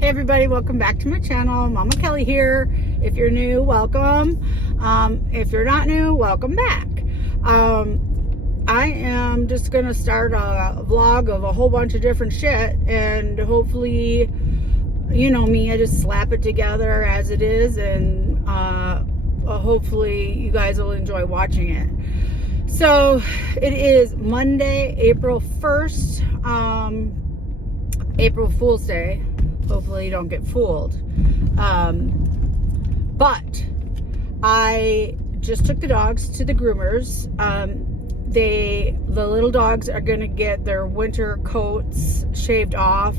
Hey everybody, welcome back to my channel. Mama Kelly here. If you're new, welcome. If you're not new, welcome back. I am just gonna start a vlog of a whole bunch of different shit, and hopefully, you know me, I just slap it together as it is, and hopefully you guys will enjoy watching it. So it is Monday, April 1st, April Fool's Day. Hopefully you don't get fooled. But I just took the dogs to the groomers. The little dogs are gonna get their winter coats shaved off,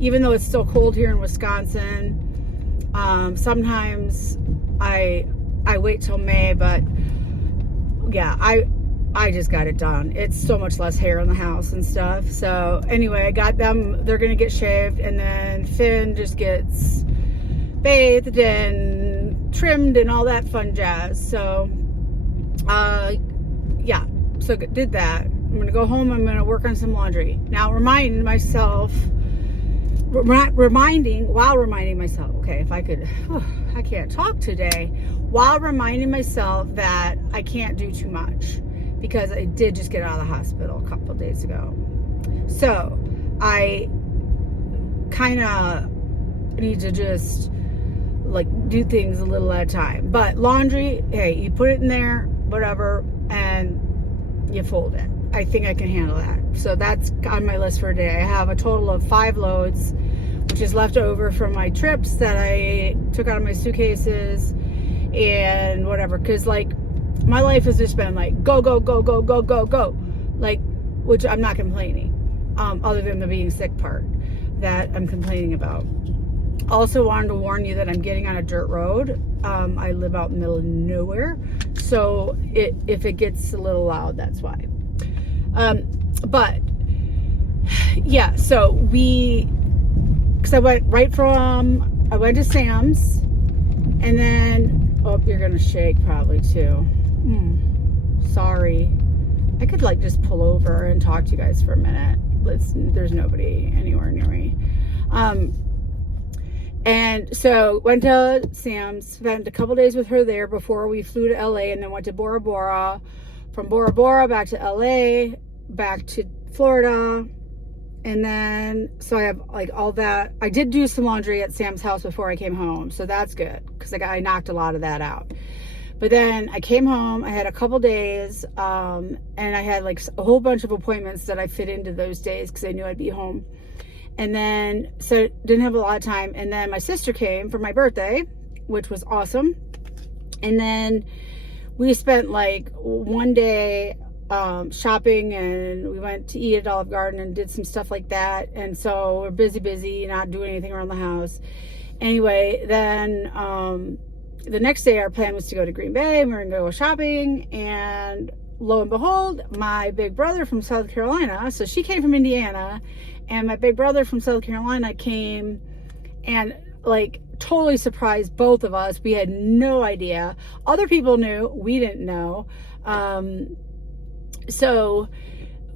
even though it's still cold here in Wisconsin. Sometimes I wait till May, but yeah, I just got it done. It's so much less hair in the house and stuff. So anyway, I got them. They're gonna get shaved, and then Finn just gets bathed and trimmed and all that fun jazz. So yeah, so did that. I'm gonna go home. I'm gonna work on some laundry. Now reminding myself, okay, if I could, I can't talk today, while reminding myself that I can't do too much, because I did just get out of the hospital a couple of days ago. So I kind of need to just like do things a little at a time. But laundry, hey, you put it in there, whatever, and you fold it. I think I can handle that. So that's on my list for today. I have a total of 5 loads, which is left over from my trips that I took out of my suitcases and whatever. Because like my life has just been like go, like, which I'm not complaining, other than the being sick part that I'm complaining about. Also wanted to warn you that I'm getting on a dirt road. I live out in the middle of nowhere, so if it gets a little loud, that's why. But yeah, so because I went to Sam's, and then, oh, you're gonna shake probably too. Sorry. I could like just pull over and talk to you guys for a minute. There's nobody anywhere near me. And so went to Sam's, spent a couple days with her there before we flew to LA, and then went to Bora Bora. From Bora Bora back to LA, back to Florida. And then, so I have like all that. I did do some laundry at Sam's house before I came home, so that's good, because I knocked a lot of that out. But then I came home, I had a couple days, and I had like a whole bunch of appointments that I fit into those days because I knew I'd be home. And then, so didn't have a lot of time. And then my sister came for my birthday, which was awesome. And then we spent like one day shopping, and we went to eat at Olive Garden and did some stuff like that. And so we're busy, not doing anything around the house. Anyway, then the next day our plan was to go to Green Bay, and we were gonna go shopping, and lo and behold, my big brother from South Carolina, so she came from Indiana, and my big brother from South Carolina came and like totally surprised both of us. We had no idea. Other people knew, we didn't know. So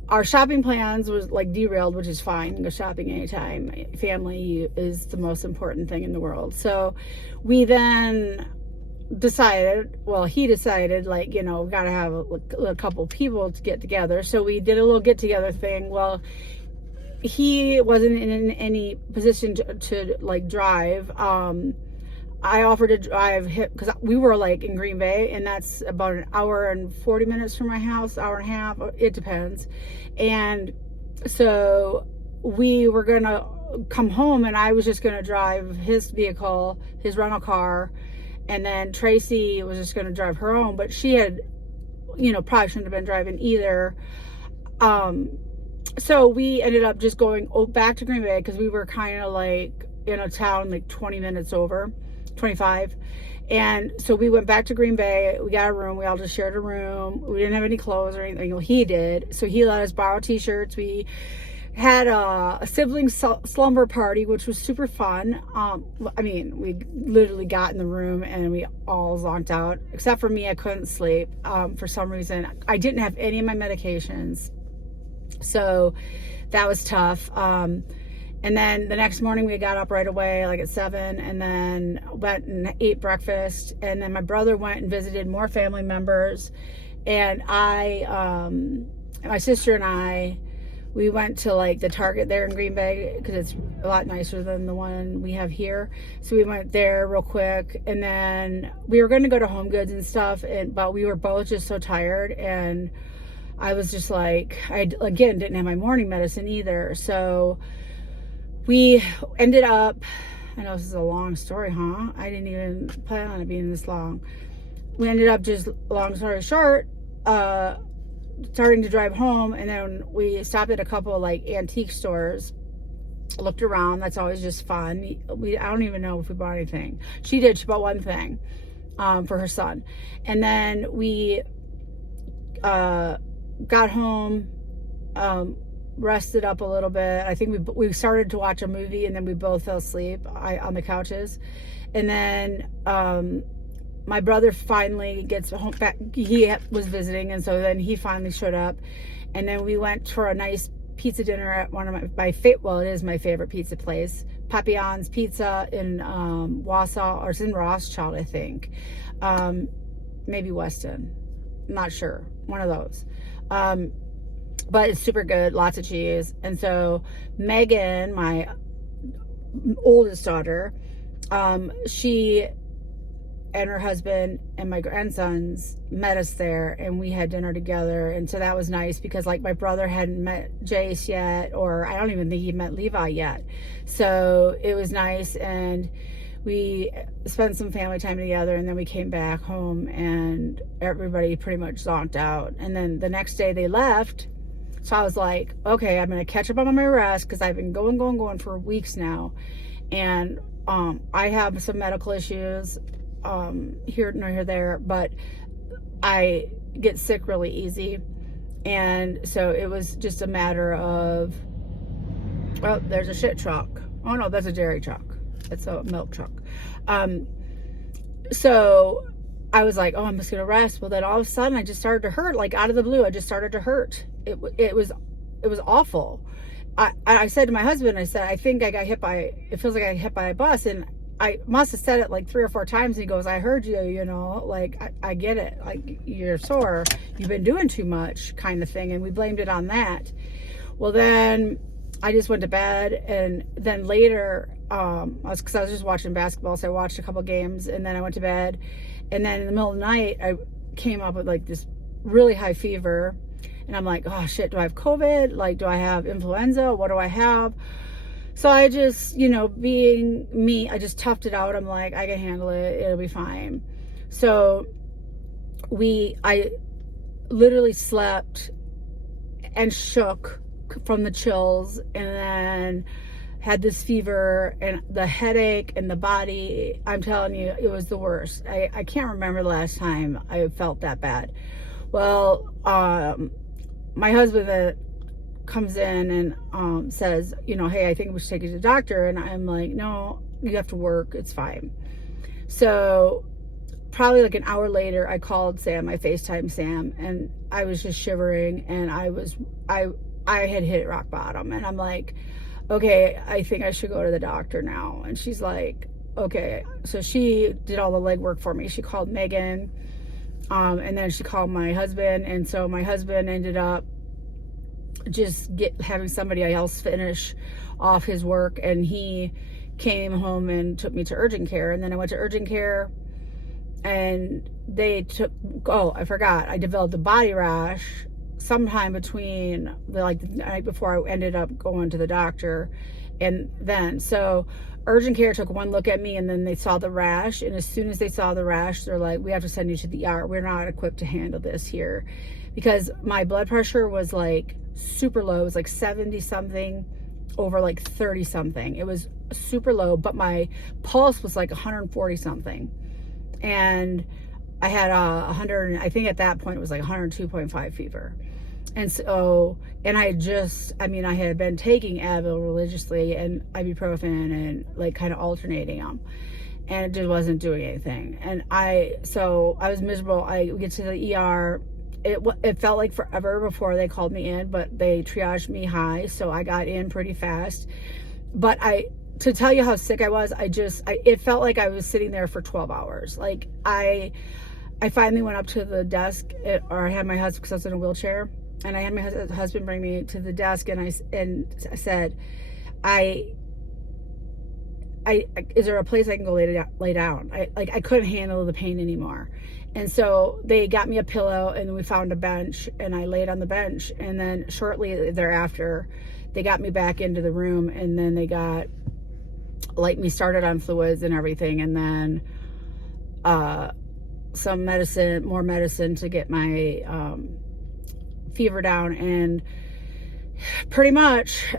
our shopping plans was like derailed, which is fine. Go shopping anytime. Family is the most important thing in the world. So we then decided, well, he decided, like, you know, we got to have a couple people to get together. So we did a little get together thing. Well, he wasn't in any position to like drive. I offered to drive him, because we were like in Green Bay, and that's about an hour and 40 minutes from my house, hour and a half, it depends. And so we were gonna come home, and I was just gonna drive his vehicle, his rental car, and then Tracy was just gonna drive her own, but she had, you know, probably shouldn't have been driving either. So we ended up just going back to Green Bay, because we were kind of like in a town like 20 minutes over, 25. And so we went back to Green Bay. We got a room. We all just shared a room. We didn't have any clothes or anything. Well, he did. So he let us borrow t-shirts. We had a sibling slumber party, which was super fun. I mean, we literally got in the room and we all zonked out, except for me. I couldn't sleep for some reason. I didn't have any of my medications, so that was tough. And then the next morning we got up right away, like at 7, and then went and ate breakfast. And then my brother went and visited more family members. And my sister and I, we went to like the Target there in Green Bay because it's a lot nicer than the one we have here. So we went there real quick, and then we were going to go to Home Goods and stuff, but we were both just so tired, and I was just like, I again didn't have my morning medicine either. So we ended up, I know this is a long story, huh? I didn't even plan on it being this long. We ended up, just long story short, starting to drive home, and then we stopped at a couple of like antique stores, looked around. That's always just fun. I don't even know if we bought anything. She did. She bought one thing for her son. And then we got home, rested up a little bit. I think we started to watch a movie, and then we both fell asleep on the couches. And then my brother finally gets home back. He was visiting, and so then he finally showed up. And then we went for a nice pizza dinner at one of it is my favorite pizza place, Papillon's Pizza in Wausau, or it's in Rothschild, I think. Maybe Weston. I'm not sure. One of those. But it's super good, lots of cheese. And so Megan, my oldest daughter, she and her husband and my grandsons met us there, and we had dinner together. And so that was nice because like my brother hadn't met Jace yet, or I don't even think he met Levi yet. So it was nice, and we spent some family time together, and then we came back home, and everybody pretty much zonked out. And then the next day they left. So I was like, okay, I'm going to catch up on my rest because I've been going for weeks now. And I have some medical issues, here, nor here, there, but I get sick really easy. And so it was just a matter of, well, there's a shit truck. Oh no, that's a dairy truck. It's a milk truck. So I was like, oh, I'm just gonna rest. Well, then all of a sudden I just started to hurt, like out of the blue. I just started to hurt. It was awful. I said to my husband, I said, I think I got hit by, it feels like I got hit by a bus. And I must have said it like 3 or 4 times. And he goes, I heard you, you know, like, I get it. Like, you're sore. You've been doing too much, kind of thing. And we blamed it on that. Well, then I just went to bed. And then later, because I was just watching basketball. So I watched a couple games, and then I went to bed. And then in the middle of the night, I came up with like this really high fever. And I'm like, oh shit, do I have COVID? Like, do I have influenza? What do I have? So I just, you know, being me, I just toughed it out. I'm like, I can handle it. It'll be fine. So I literally slept and shook from the chills, and then had this fever and the headache and the body. I'm telling you, it was the worst. I can't remember the last time I felt that bad. Well, my husband comes in and says, you know, hey, I think we should take you to the doctor. And I'm like, no, you have to work. It's fine. So probably like an hour later, I called Sam. I FaceTimed Sam, and I was just shivering, and I had hit rock bottom. And I'm like, okay, I think I should go to the doctor now. And she's like, okay. So she did all the legwork for me. She called Megan, and then she called my husband. And so my husband ended up just having somebody else finish off his work, and he came home and took me to urgent care. And then I went to urgent care, and I forgot, I developed a body rash sometime between the night before I ended up going to the doctor. And then so urgent care took one look at me, and then they saw the rash, and as soon as they saw the rash, they're like, we have to send you to the ER. We're not equipped to handle this here, because my blood pressure was like super low. It was like 70 something over like 30 something. It was super low, but my pulse was like 140 something, and I had 100, I think at that point it was like 102.5 fever. And so, and I had been taking Advil religiously and ibuprofen and like kind of alternating them, and it just wasn't doing anything. And I was miserable. I get to the ER. It felt like forever before they called me in, but they triaged me high. So I got in pretty fast. but to tell you how sick I was, it felt like I was sitting there for 12 hours. Like I finally went up to the desk, or I had my husband, because I was in a wheelchair, and I had my husband bring me to the desk, and I said, is there a place I can go lay down? I couldn't handle the pain anymore. And so they got me a pillow, and then we found a bench, and I laid on the bench. And then shortly thereafter, they got me back into the room, and then they got me started on fluids and everything. And then some medicine, more medicine to get my fever down. And pretty much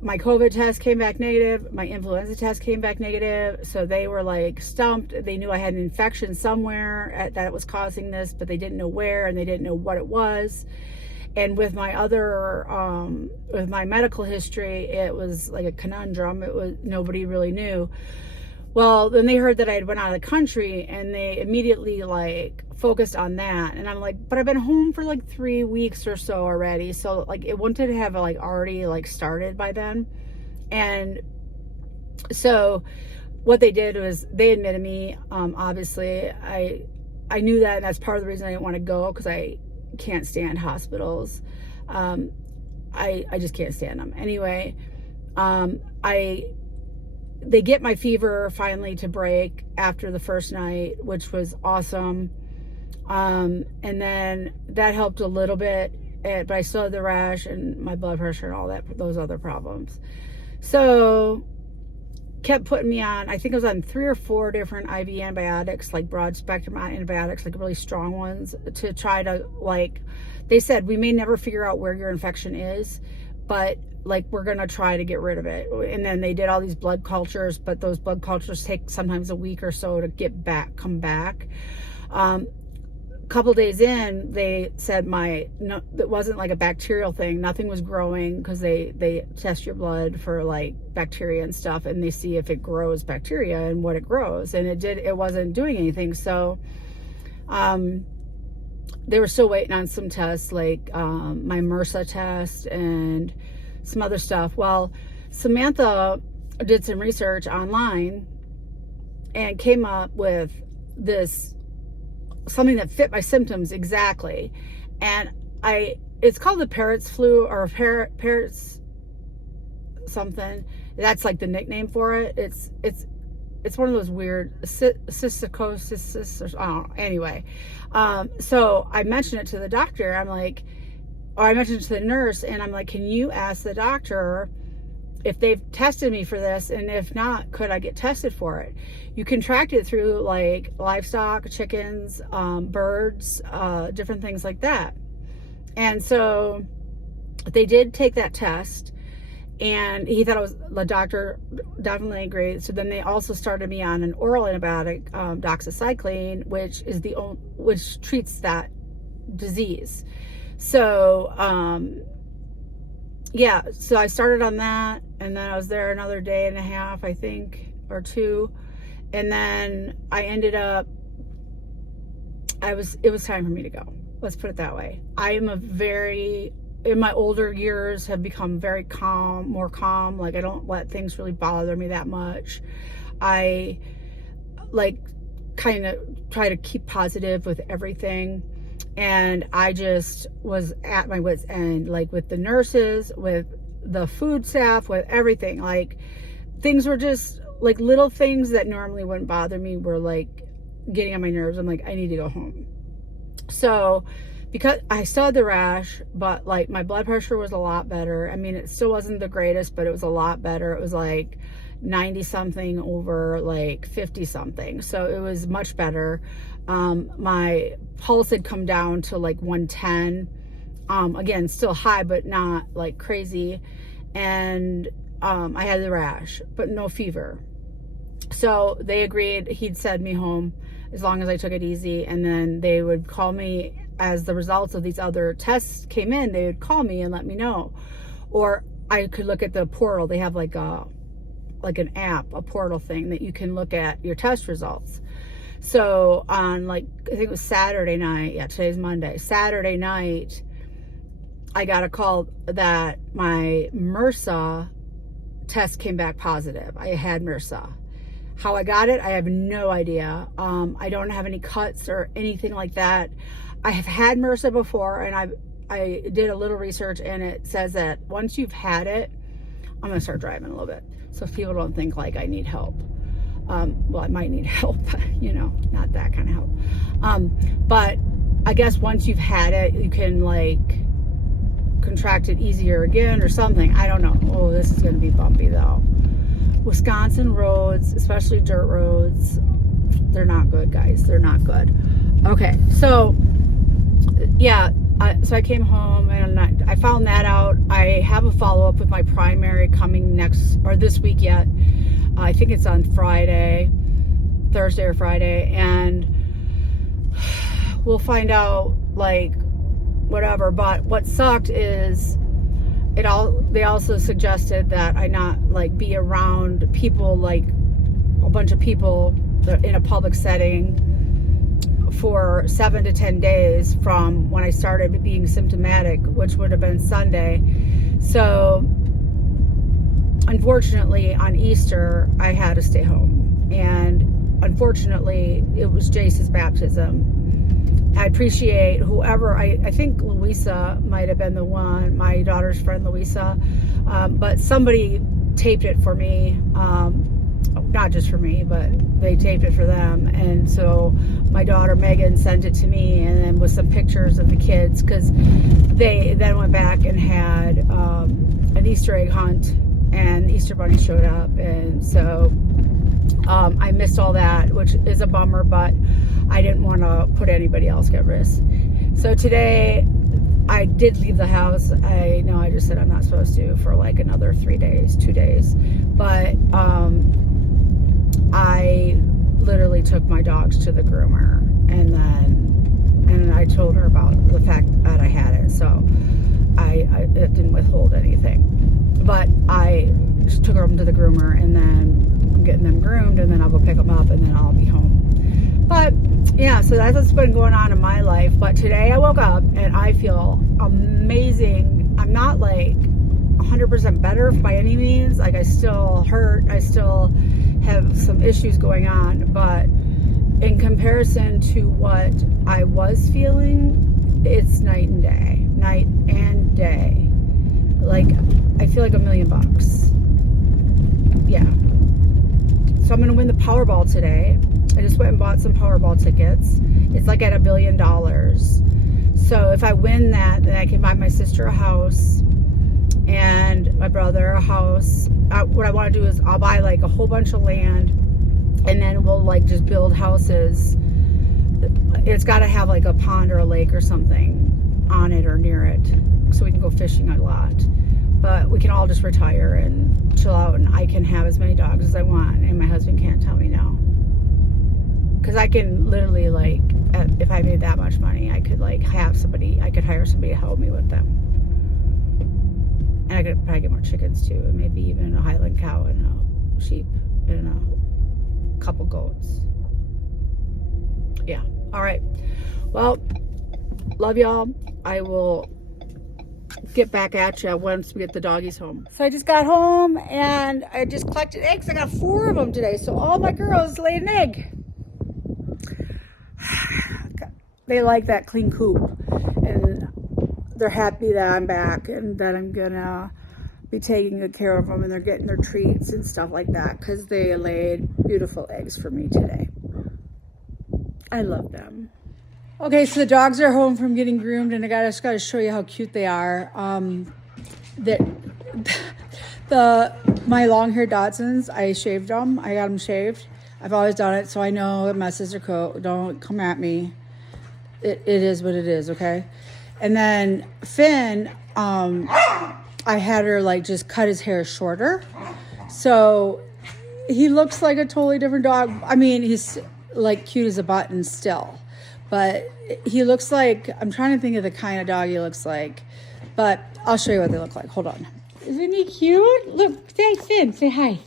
my COVID test came back negative. My influenza test came back negative. So they were like stumped. They knew I had an infection somewhere that was causing this, but they didn't know where, and they didn't know what it was. And with my with my medical history, it was like a conundrum. Nobody really knew. Well, then they heard that I had went out of the country, and they immediately focused on that. And I'm like, but I've been home for 3 weeks or so already. So it wouldn't have already started by then. And so what they did was they admitted me. Obviously I knew that, and that's part of the reason I didn't want to go, because I can't stand hospitals. I just can't stand them. Anyway, they get my fever finally to break after the first night, which was awesome. And then that helped a little bit, but I still had the rash and my blood pressure and all those other problems. So kept putting me on, I think I was on 3 or 4 different IV antibiotics, broad spectrum antibiotics, really strong ones, to try to, they said, we may never figure out where your infection is, but we're going to try to get rid of it. And then they did all these blood cultures, but those blood cultures take sometimes a week or so to come back. Couple days in, they said it wasn't a bacterial thing. Nothing was growing, because they test your blood for bacteria and stuff, and they see if it grows bacteria and what it grows. And it wasn't doing anything. So, they were still waiting on some tests, my MRSA test and some other stuff. Well, Samantha did some research online and came up with something that fit my symptoms exactly. And it's called the parrot's flu, or parrot's something. That's the nickname for it. It's one of those weird cysticosis, or I don't know. Anyway, so I mentioned it to the doctor. I mentioned it to the nurse, and I'm like, can you ask the doctor if they've tested me for this, and if not, could I get tested for it? You contract it through livestock, chickens, birds, different things like that. And so they did take that test, and he thought the doctor definitely agreed. So then they also started me on an oral antibiotic, doxycycline, which treats that disease. So, yeah, so I started on that, and then I was there another day and a half, I think, or 2. And then I ended up, it was time for me to go. Let's put it that way. I am in my older years, have become very calm, more calm. I don't let things really bother me that much. I kind of try to keep positive with everything. And I just was at my wit's end, with the nurses, with the food staff, with everything. Things were just little things that normally wouldn't bother me were getting on my nerves. I'm I need to go home. So, because I still had the rash, but my blood pressure was a lot better. I mean, it still wasn't the greatest, but it was a lot better. It was 90 something over 50 something. So it was much better. My pulse had come down to 110. Again, still high, but not crazy. And I had the rash, but no fever. So they agreed. He'd send me home as long as I took it easy. And then they would call me as the results of these other tests came in. They would call me and let me know. Or I could look at the portal. They have an app, a portal thing that you can look at your test results. So on I think it was Saturday night. Yeah, today's Monday. Saturday night, I got a call that my MRSA test came back positive. I had MRSA. How I got it, I have no idea. I don't have any cuts or anything like that. I have had MRSA before, and I did a little research, and it says that once you've had it, I'm gonna start driving a little bit, so people don't think like I need help. Well, I might need help, you know, not that kind of help. But I guess once you've had it, you can like contract it easier again or something. I don't know. Oh, this is gonna be bumpy though. Wisconsin roads, especially dirt roads, they're not good, guys. They're not good. Okay, so yeah, so I came home and I found that out. I have a follow-up with my primary coming this week yet. I think it's on Friday, Thursday or Friday, and we'll find out like whatever. But what sucked is they also suggested that I not like be around people, like a bunch of people in a public setting for 7 to 10 days from when I started being symptomatic, which would have been Sunday. So unfortunately on Easter I had to stay home, and unfortunately it was Jace's baptism. I appreciate whoever, I think Louisa might have been the one, my daughter's friend Louisa, but somebody taped it for me, not just for me, but they taped it for them. And so my daughter Megan sent it to me, and then with some pictures of the kids, because they then went back and had an Easter egg hunt, and the Easter bunny showed up, and so I missed all that, which is a bummer, but I didn't want to put anybody else at risk. So today I did leave the house. I know I just said I'm not supposed to for like another 2 days, but I literally took my dogs to the groomer, and I told her about the fact that I had it, so it didn't withhold anything. But I just took them to the groomer, and then I'm getting them groomed, and then I'll go pick them up, and then I'll be home. But yeah, so that's what's been going on in my life. But today I woke up and I feel amazing. I'm not like 100% better by any means. Like I still hurt. I still have some issues going on. But in comparison to what I was feeling, it's night and day. Night and day. Like I feel like $1 million. Yeah. So I'm going to win the Powerball today. I just went and bought some Powerball tickets. It's like at $1 billion. So if I win that, then I can buy my sister a house and my brother a house. What I want to do is I'll buy like a whole bunch of land, and then we'll like just build houses. It's got to have like a pond or a lake or something on it or near it, so we can go fishing a lot. But we can all just retire and chill out, and I can have as many dogs as I want, and my husband can't tell me no. Because I can literally, like, if I made that much money, I could, like, I could hire somebody to help me with them. And I could probably get more chickens, too, and maybe even a Highland cow and a sheep and a couple goats. Yeah. All right. Well, love y'all. I will get back at you once we get the doggies home. So I just got home, and I just collected eggs. I got 4 of them today, so all my girls laid an egg. They like that clean coop, and they're happy that I'm back and that I'm gonna be taking good care of them, and they're getting their treats and stuff like that because they laid beautiful eggs for me today. I love them. Okay, so the dogs are home from getting groomed, and I just gotta show you how cute they are. My long-haired Dachshunds, I shaved them. I got them shaved. I've always done it, so I know it messes their coat. Don't come at me. It is what it is, okay? And then Finn, I had her like just cut his hair shorter. So he looks like a totally different dog. I mean, he's like cute as a button still. But he looks like, I'm trying to think of the kind of dog he looks like. But I'll show you what they look like. Hold on. Isn't he cute? Look, say Finn, say hi.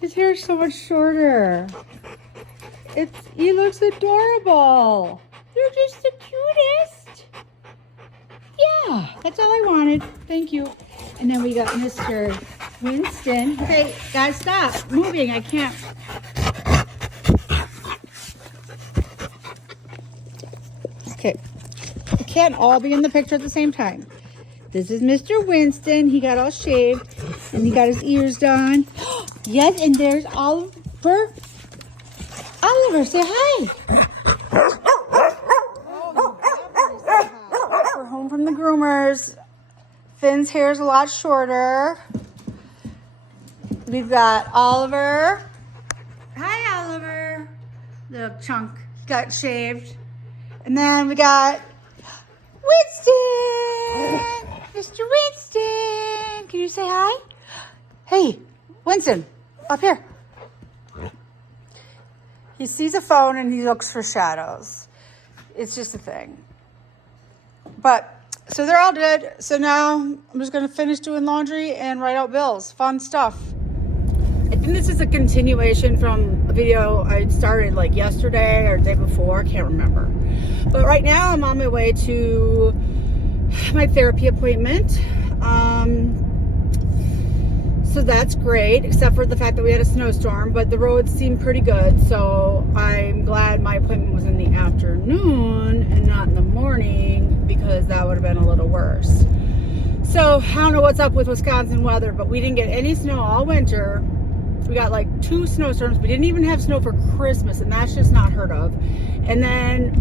His hair's so much shorter. He looks adorable. You're just the cutest. Yeah, that's all I wanted. Thank you. And then we got Mr. Winston. Hey, guys, stop moving. I can't. Okay. We can't all be in the picture at the same time. This is Mr. Winston. He got all shaved and he got his ears done. Yes, and there's Oliver. Oliver, say hi. We're home from the groomers. Finn's hair is a lot shorter. We've got Oliver. Hi, Oliver. Little chunk got shaved. And then we got Winston. Mr. Winston. Can you say hi? Hey, Winston, up here. He sees a phone and he looks for shadows. It's just a thing. But, so they're all good. So now I'm just going to finish doing laundry and write out bills. Fun stuff. I think this is a continuation from a video I started like yesterday or the day before. I can't remember. But right now I'm on my way to my therapy appointment. So that's great, except for the fact that we had a snowstorm, but the roads seem pretty good. So I'm glad my appointment was in the afternoon and not in the morning, because that would have been a little worse. So I don't know what's up with Wisconsin weather, but we didn't get any snow all winter. We got like 2 snowstorms. We didn't even have snow for Christmas, and that's just not heard of. And then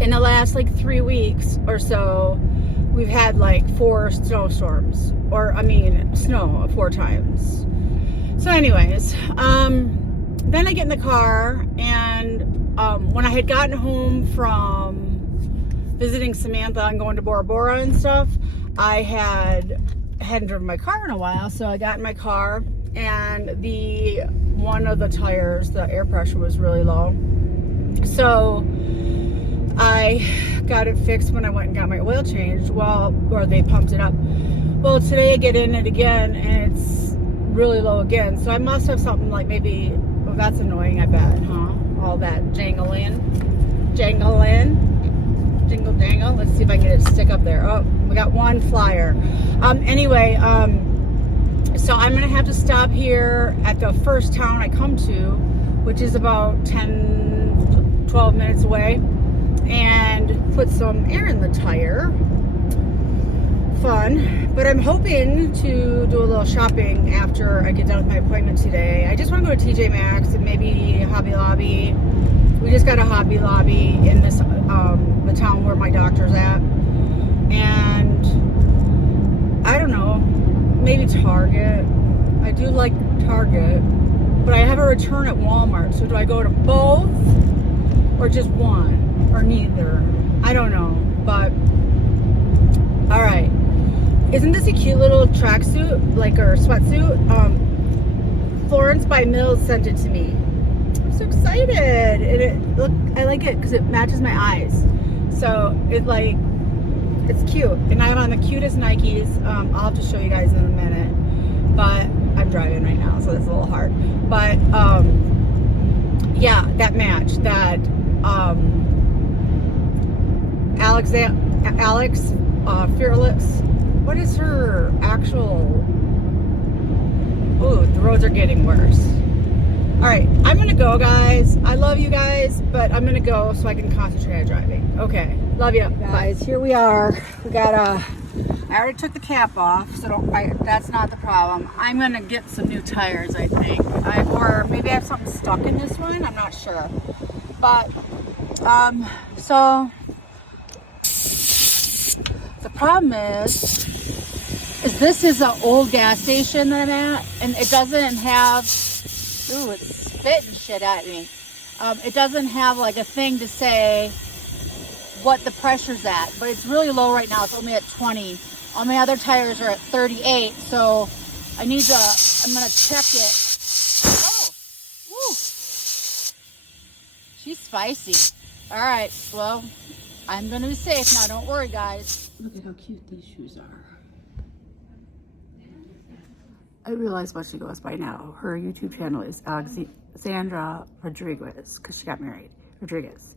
in the last like 3 weeks or so, we've had like 4 snowstorms, snow 4 times. So anyways, then I get in the car, and when I had gotten home from visiting Samantha and going to Bora Bora and stuff, I hadn't driven my car in a while. So I got in my car, and one of the tires, the air pressure was really low. So I got it fixed when I went and got my oil changed. Or they pumped it up. Well, today I get in it again, and it's really low again. So I must have something like maybe, well, that's annoying, I bet, huh? All that jingle jangle. Let's see if I can get it to stick up there. Oh, we got one flyer. Anyway, so I'm gonna have to stop here at the first town I come to, which is about 10-12 minutes away, and put some air in the tire. Fun. But I'm hoping to do a little shopping after I get done with my appointment today. I just want to go to TJ Maxx and maybe Hobby Lobby. We just got a Hobby Lobby in this the town where my doctor's at, and I don't know, maybe Target. I do like Target, but I have a return at Walmart. So do I go to both, or just one, or neither? I don't know. But all right, isn't this a cute little tracksuit, or sweatsuit? Florence by Mills sent it to me. I'm so excited, and I like it because it matches my eyes. So it's cute, and I have on the cutest Nikes. I'll have to show you guys in a minute, but I'm driving right now, so it's a little hard. But yeah, that match, that Alex Fearless. What is her actual? Oh, the roads are getting worse. All right, I'm gonna go, guys. I love you guys, but I'm gonna go so I can concentrate on driving. Okay, love you guys. Here we are. We got I already took the cap off, so that's not the problem. I'm gonna get some new tires, I think, or maybe I have something stuck in this one. I'm not sure, but so the problem is this is an old gas station that I'm at, and it doesn't have. Ooh, it's spitting shit at me. It doesn't have like a thing to say what the pressure's at, but it's really low right now. It's only at 20. All my other tires are at 38, so I'm gonna check it. Oh, woo. She's spicy. All right, well, I'm gonna be safe now. Don't worry, guys. Look at how cute these shoes are. I realize what she goes by now. Her YouTube channel is Alexandra Rodriguez, because she got married. Rodriguez.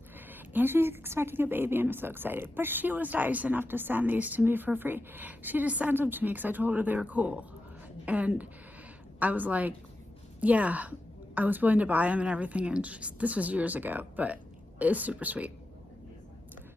and she's expecting a baby, and I'm so excited. But she was nice enough to send these to me for free. She just sent them to me because I told her they were cool. And I was like, yeah, I was willing to buy them and everything. And this was years ago, but it's super sweet.